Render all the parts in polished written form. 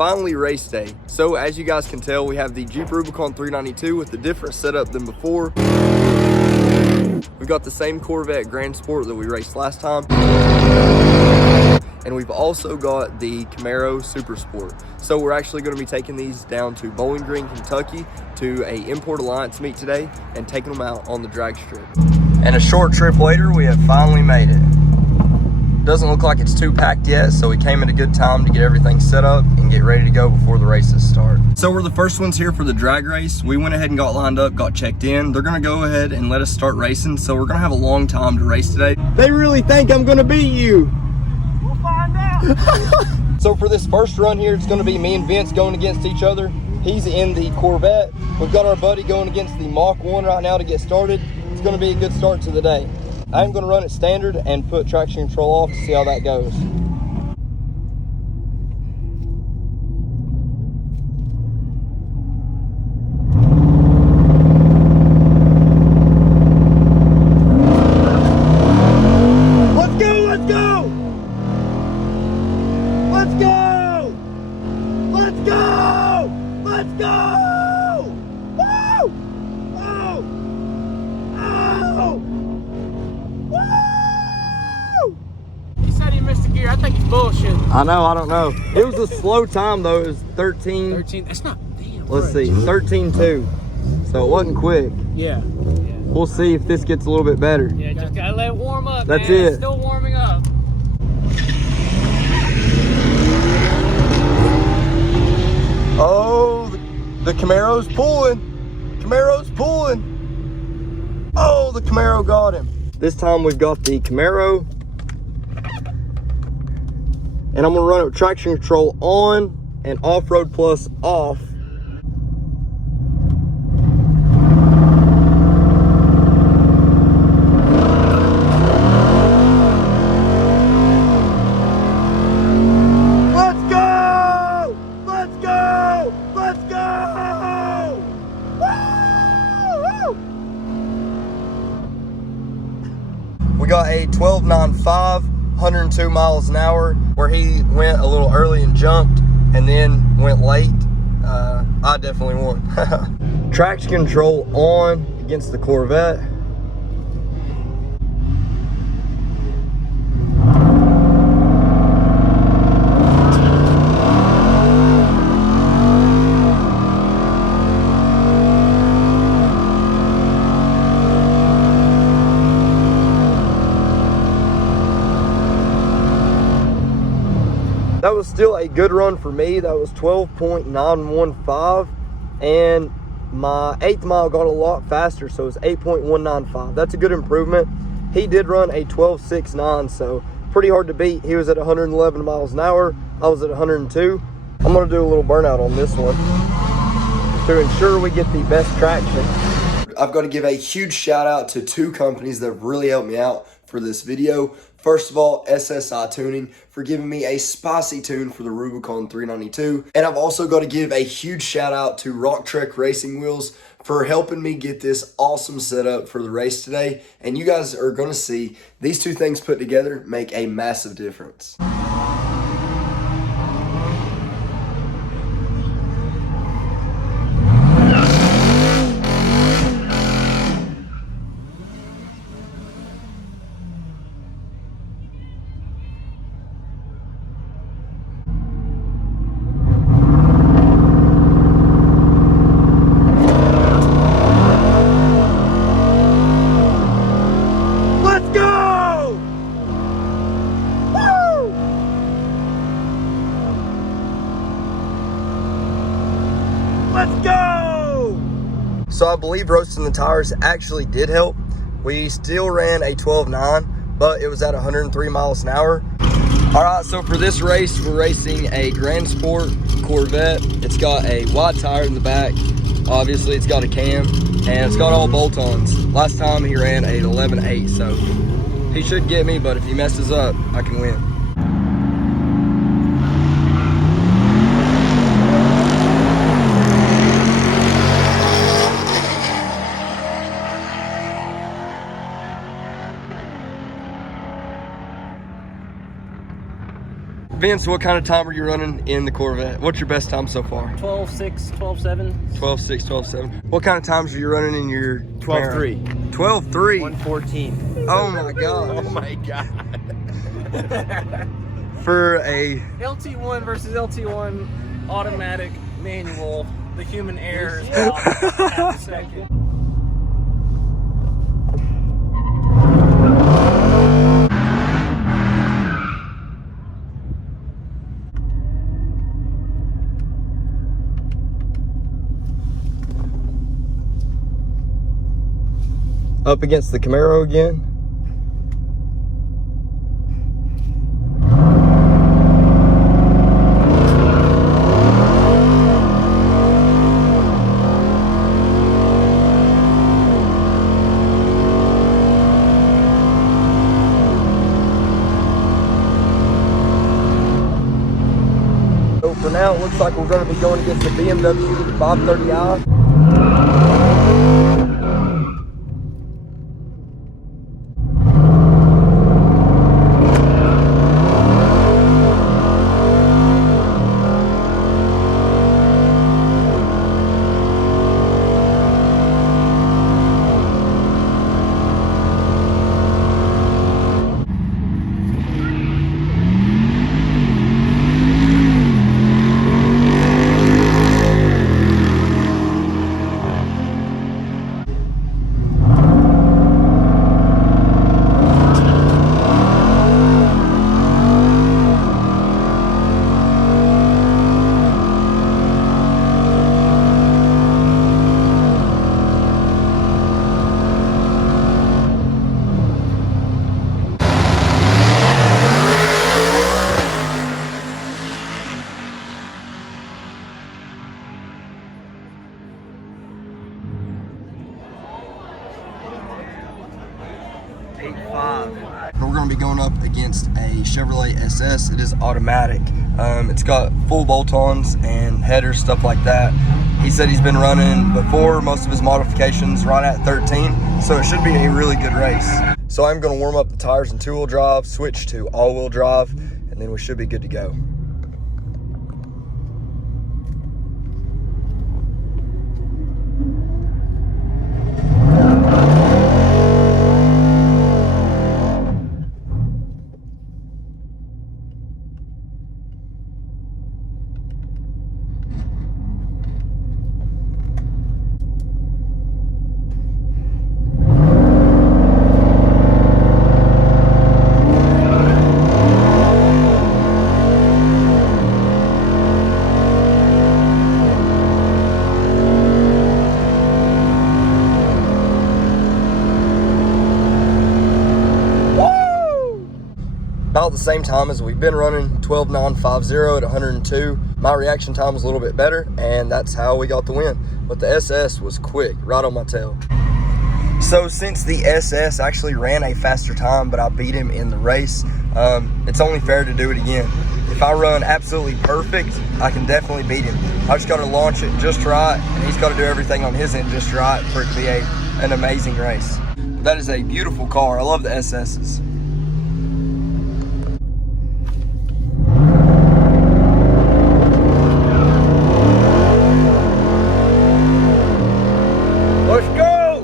finally race day. So as you guys can tell, we have the Jeep Rubicon 392 with a different setup than before. We've got the same Corvette Grand Sport that we raced last time. And we've also got the Camaro Super Sport. So we're actually going to be taking these down to Bowling Green, Kentucky to a Import Alliance meet today and taking them out on the drag strip. And a short trip later, we have finally made it. Doesn't look like it's too packed yet, so we came at a good time to get everything set up and get ready to go before the races start. So we're the first ones here for the drag race. We went ahead and got lined up, got checked in. They're gonna go ahead and let us start racing, so we're gonna have a long time to race today. They really think I'm gonna beat you. We'll find out. So for this first run here, it's gonna be me and Vince going against each other. He's in the Corvette. We've got our buddy going against the Mach 1 right now to get started. It's gonna be a good start to the day. I'm gonna run it standard and put traction control off to see how that goes. Let's go, let's go! Let's go! Let's go! Let's go! Woo! Oh! Oh! Woo! He said he missed a gear. I think he's bullshit. I know, I don't know. It was a slow time though. It was 13. 13. That's not damn. Let's see, 13.2. So it wasn't quick. Yeah. We'll see if this gets a little bit better. Yeah, just gotta let it warm up. That's man. it. It's still warming up. Oh, the Camaro's pulling. Camaro's pulling. Oh, the Camaro got him. This time we've got the Camaro. And I'm gonna run it with traction control on and off-road plus off. Let's go! Let's go! Let's go! Woo! We got a 12.95. 102 miles an hour, where he went a little early and jumped and then went late. I definitely won. Traction control on against the Corvette. That was still a good run for me. That was 12.915, and my 8th mile got a lot faster, so it was 8.195. That's a good improvement. He did run a 12.69, so pretty hard to beat. He was at 111 miles an hour. I was at 102. I'm gonna do a little burnout on this one to ensure we get the best traction. I've got to give a huge shout out to two companies that have really helped me out for this video. First of all, SSI Tuning for giving me a spicy tune for the Rubicon 392. And I've also got to give a huge shout out to Rock Trek Racing Wheels for helping me get this awesome setup for the race today. And you guys are going to see these two things put together make a massive difference. Let's go! So I believe roasting the tires actually did help. We still ran a 12.9, but it was at 103 miles an hour. All right, so for this race, we're racing a Grand Sport Corvette. It's got a wide tire in the back. Obviously, it's got a cam, and it's got all bolt-ons. Last time he ran a 11.8, so he should get me, but if he messes up, I can win. Vince, what kind of time are you running in the Corvette? What's your best time so far? 12.6, 12.7. 12.6, 12.7. What kind of times are you running in your 12.3. 12.3? 1:14. Oh my gosh. Oh my god. For a LT1 versus LT1 automatic manual, the human error is about half a second. up against the Camaro again. So for now, it looks like we're going to be going against the BMW 530i. We're going to be going up against a Chevrolet SS. It is automatic. It's got full bolt-ons and headers, stuff like that. He said he's been running before most of his modifications right at 13, so it should be a really good race. So I'm going to warm up the tires in two-wheel drive, switch to all-wheel drive, and then we should be good to go. About the same time as we've been running, 12.950 at 102. My reaction time was a little bit better, and that's how we got the win. But the SS was quick, right on my tail. So since the SS actually ran a faster time, but I beat him in the race, it's only fair to do it again. If I run absolutely perfect, I can definitely beat him. I just got to launch it just right, and he's got to do everything on his end just right for it to be an amazing race. That is a beautiful car. I love the SS's. Let's go!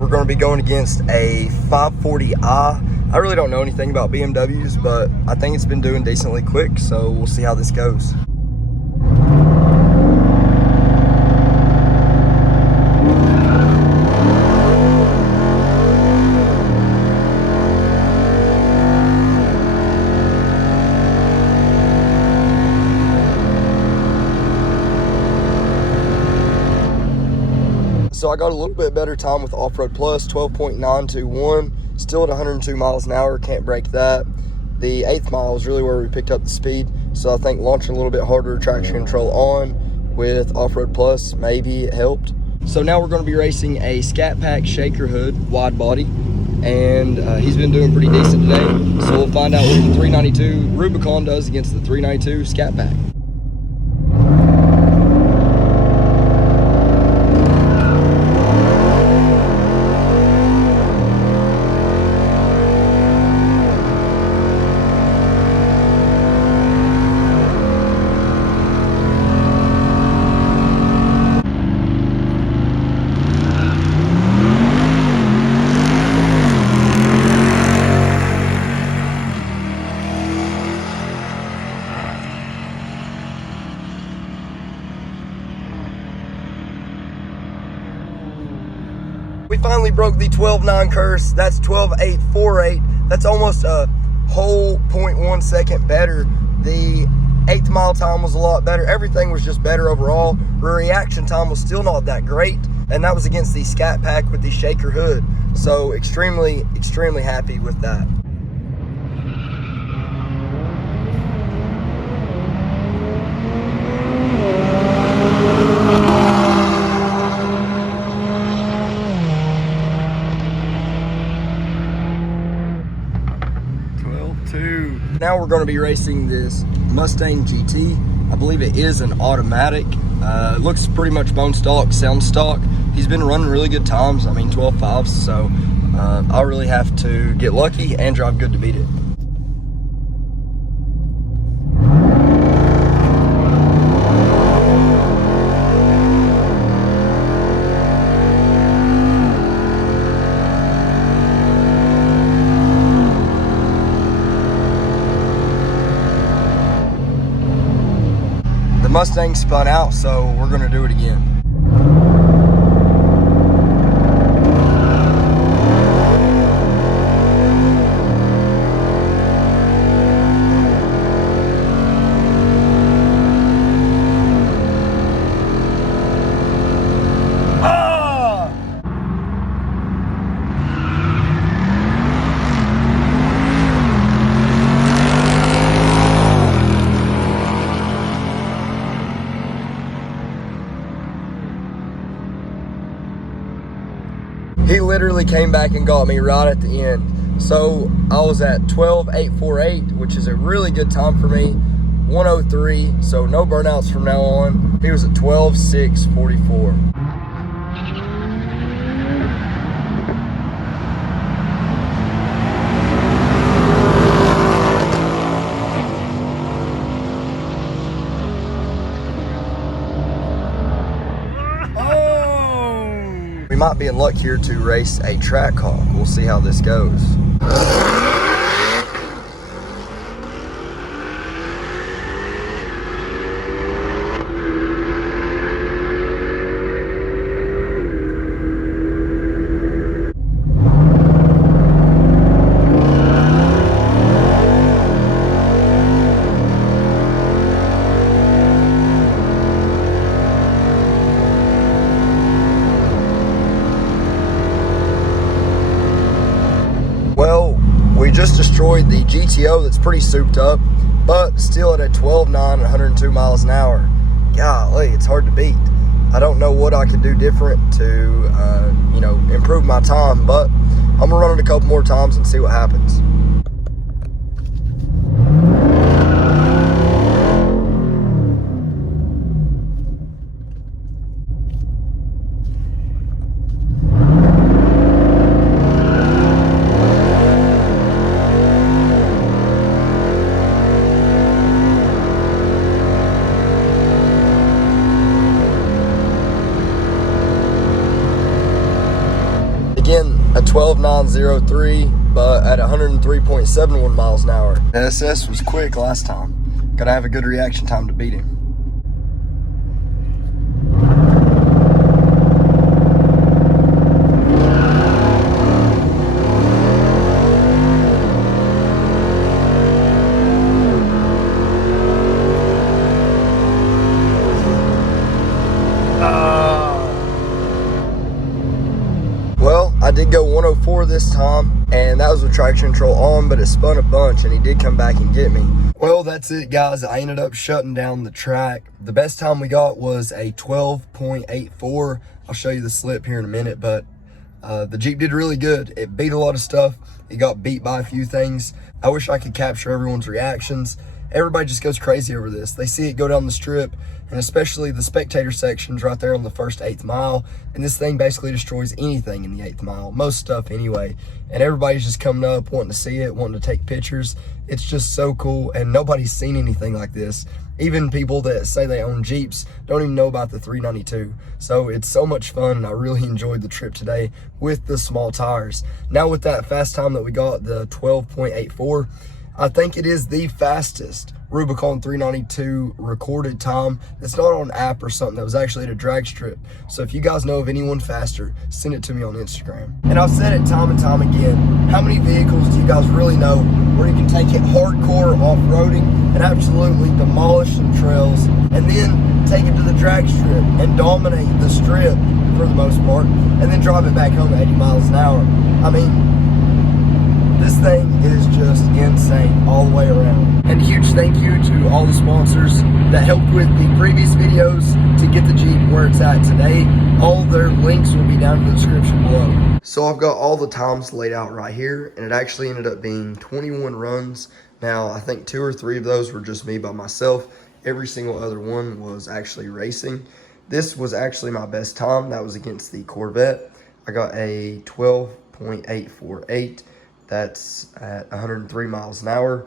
We're going to be going against a 540i. I really don't know anything about BMWs, but I think it's been doing decently quick, so we'll see how this goes. So I got a little bit better time with Off-Road Plus, 12.921, still at 102 miles an hour, can't break that. The 8th mile is really where we picked up the speed, so I think launching a little bit harder, traction control on with Off-Road Plus, maybe it helped. So now we're going to be racing a Scat Pack Shaker Hood wide body, and he's been doing pretty decent today, so we'll find out what the 392 Rubicon does against the 392 Scat Pack. finally broke the 12.9 curse. That's 12.848. That's almost a whole 0.1 second better. The 8th mile time was a lot better. Everything was just better overall. The reaction time was still not that great, and that was against the Scat Pack with the shaker hood. So extremely happy with that. Now we're going to be racing this Mustang GT. I believe it is an automatic. It looks pretty much bone stock, sound stock. He's been running really good times. I mean, 12.5s, so I'll really have to get lucky and drive good to beat it. Mustang spun out, so we're gonna do it again. He literally came back and got me right at the end. So I was at 12.848, which is a really good time for me. 103, so no burnouts from now on. He was at 12.644. We might be in luck here to race a track hawk. We'll see how this goes. We just destroyed the GTO that's pretty souped up, but still at a 12.9 and 102 miles an hour. Golly, it's hard to beat. I don't know what I could do different to, improve my time, but I'm gonna run it a couple more times and see what happens. Again, a 12.903, but at 103.71 miles an hour. The SS was quick last time. Gotta have a good reaction time to beat him. I did go 104 this time, and that was with traction control on, but it spun a bunch, and he did come back and get me. Well, that's it, guys. I ended up shutting down the track. The best time we got was a 12.84. I'll show you the slip here in a minute, but the Jeep did really good. It beat a lot of stuff. It got beat by a few things. I wish I could capture everyone's reactions. Everybody just goes crazy over this. They see it go down the strip, and especially the spectator sections right there on the first 8th mile. And this thing basically destroys anything in the 8th mile, most stuff anyway. And everybody's just coming up, wanting to see it, wanting to take pictures. It's just so cool, and nobody's seen anything like this. Even people that say they own Jeeps don't even know about the 392. So it's so much fun, and I really enjoyed the trip today with the small tires. Now with that fast time that we got, the 12.84, I think it is the fastest Rubicon 392 recorded time. It's not on an app or something. That was actually at a drag strip. So if you guys know of anyone faster, send it to me on Instagram. And I've said it time and time again, how many vehicles do you guys really know where you can take it hardcore off-roading and absolutely demolish some trails and then take it to the drag strip and dominate the strip for the most part and then drive it back home at 80 miles an hour? I mean, this thing is just insane all the way around. And huge thank you to all the sponsors that helped with the previous videos to get the Jeep where it's at today. All their links will be down in the description below. So I've got all the times laid out right here, and it actually ended up being 21 runs. Now, I think 2 or 3 of those were just me by myself. Every single other one was actually racing. This was actually my best time. That was against the Corvette. I got a 12.848. That's at 103 miles an hour.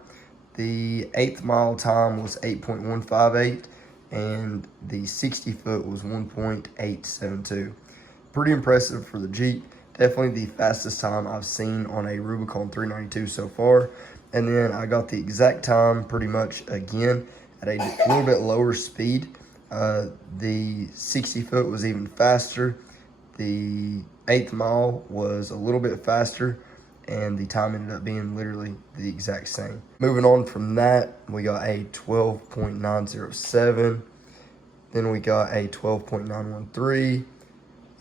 The 8th mile time was 8.158, and the 60 foot was 1.872. Pretty impressive for the Jeep. Definitely the fastest time I've seen on a Rubicon 392 so far. And then I got the exact time pretty much again at a little bit lower speed. The 60 foot was even faster. The 8th mile was a little bit faster, and the time ended up being literally the exact same. Moving on from that, we got a 12.907. Then we got a 12.913,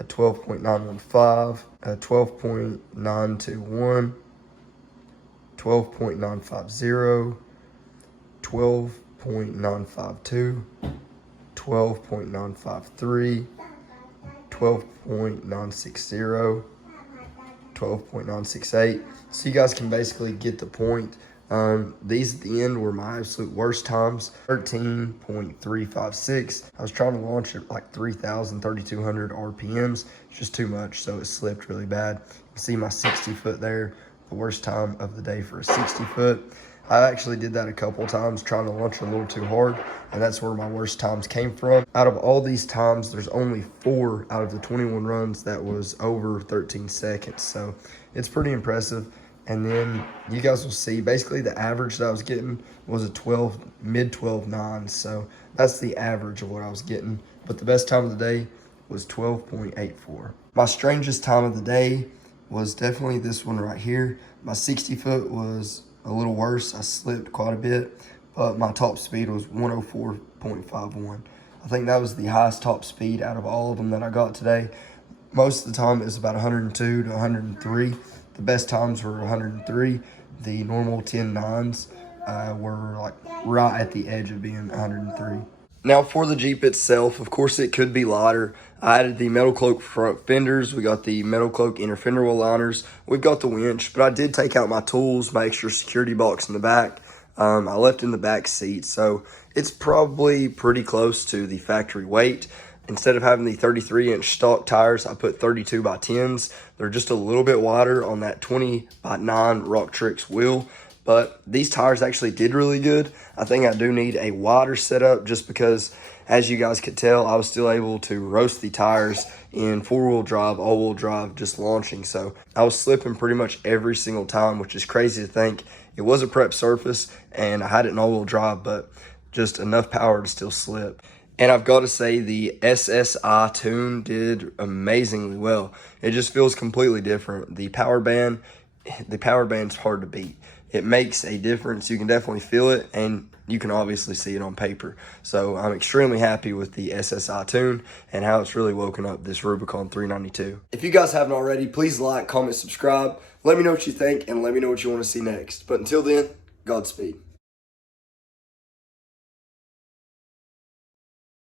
a 12.915, a 12.921, 12.950, 12.952, 12.953, 12.960, 12.968. So you guys can basically get the point. These at the end were my absolute worst times. 13.356. I was trying to launch at like 3,200 RPMs. It's just too much, so it slipped really bad. You can see my 60 foot there, the worst time of the day for a 60 foot. I actually did that a couple times, trying to launch a little too hard, and that's where my worst times came from. Out of all these times, there's only 4 out of the 21 runs that was over 13 seconds, so it's pretty impressive. And then you guys will see, basically the average that I was getting was a mid 12.9, so that's the average of what I was getting. But the best time of the day was 12.84. My strangest time of the day was definitely this one right here. My 60 foot was a little worse. I slipped quite a bit, but my top speed was 104.51. I think that was the highest top speed out of all of them that I got today. Most of the time it was about 102 to 103. The best times were 103. The normal 10.9s were like right at the edge of being 103. Now for the Jeep itself, of course it could be lighter. I added the metal cloak front fenders. We got the metal cloak inner fender well liners. We've got the winch, but I did take out my tools, my extra security box in the back. I left in the back seat, so it's probably pretty close to the factory weight. Instead of having the 33-inch stock tires, I put 32 by 10s. They're just a little bit wider on that 20 by 9 Rock Tricks wheel. But these tires actually did really good. I think I do need a wider setup just because, as you guys could tell, I was still able to roast the tires in 4-wheel drive, all-wheel drive, just launching. So I was slipping pretty much every single time, which is crazy to think. It was a prep surface, and I had it in all-wheel drive, but just enough power to still slip. And I've got to say, the SSI tune did amazingly well. It just feels completely different. The power band's hard to beat. It makes a difference. You can definitely feel it, and you can obviously see it on paper. So I'm extremely happy with the SSI tune and how it's really woken up this Rubicon 392. If you guys haven't already, please like, comment, subscribe. Let me know what you think, and let me know what you want to see next. But until then, Godspeed.